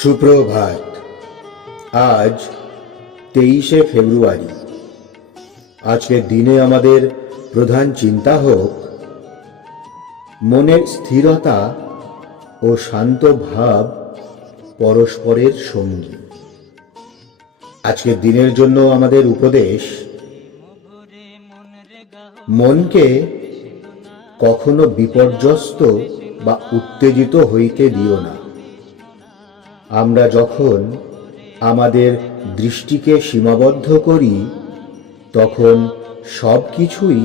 সুপ্রভাত। আজ 23শে ফেব্রুয়ারি। আজকের দিনে আমাদের প্রধান চিন্তা হোক মনের স্থিরতা ও শান্ত ভাব পরস্পরের সঙ্গী। আজকের দিনের জন্য আমাদের উপদেশ, মনকে কখনো বিপর্যস্ত বা উত্তেজিত হইতে দিও না। আমরা যখন আমাদের দৃষ্টিকে সীমাবদ্ধ করি তখন সব কিছুই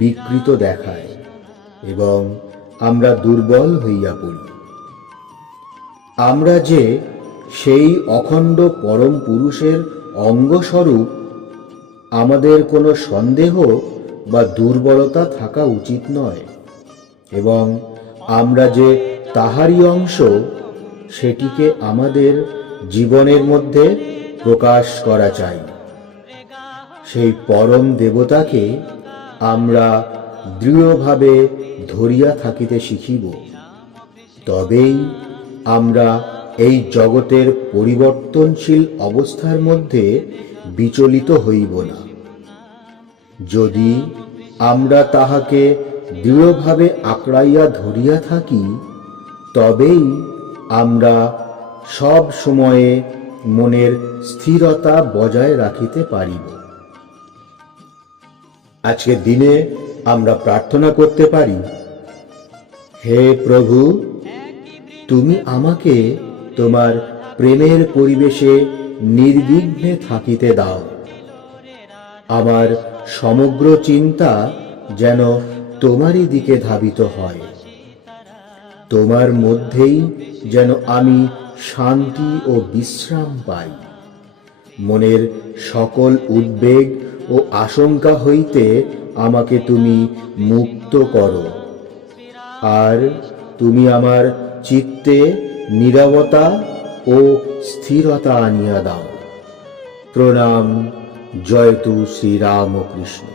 বিকৃত দেখায় এবং আমরা দুর্বল হইয়া পড়ি। আমরা যে সেই অখণ্ড পরম পুরুষের অঙ্গস্বরূপ, আমাদের কোনো সন্দেহ বা দুর্বলতা থাকা উচিত নয় এবং আমরা যে তাহারই অংশ, সেটিকে আমাদের জীবনের মধ্যে প্রকাশ করা চাই। সেই পরম দেবতাকে আমরা দৃঢ়ভাবে ধরিয়া থাকিতে শিখিব, তবেই আমরা এই জগতের পরিবর্তনশীল অবস্থার মধ্যে বিচলিত হইব না। যদি আমরা তাহাকে দৃঢ়ভাবে আঁকড়াইয়া ধরিয়া থাকি, তবেই আমরা সব সময়ে মনের স্থিরতা বজায় রাখিতে পারিব। আজকের দিনে আমরা প্রার্থনা করতে পারি, হে প্রভু, তুমি আমাকে তোমার প্রেমের পরিবেশে নির্বিঘ্নে থাকিতে দাও। আমার সমগ্র চিন্তা যেন তোমারই দিকে ধাবিত হয়। তোমার মধ্যেই যেন আমি শান্তি ও বিশ্রাম পাই। মনের সকল উদ্বেগ ও আশঙ্কা হইতে আমাকে তুমি মুক্ত করো, আর তুমি আমার চিত্তে নীরবতা ও স্থিরতা আনিয়া দাও। প্রণাম। জয়তু শ্রীরামকৃষ্ণ।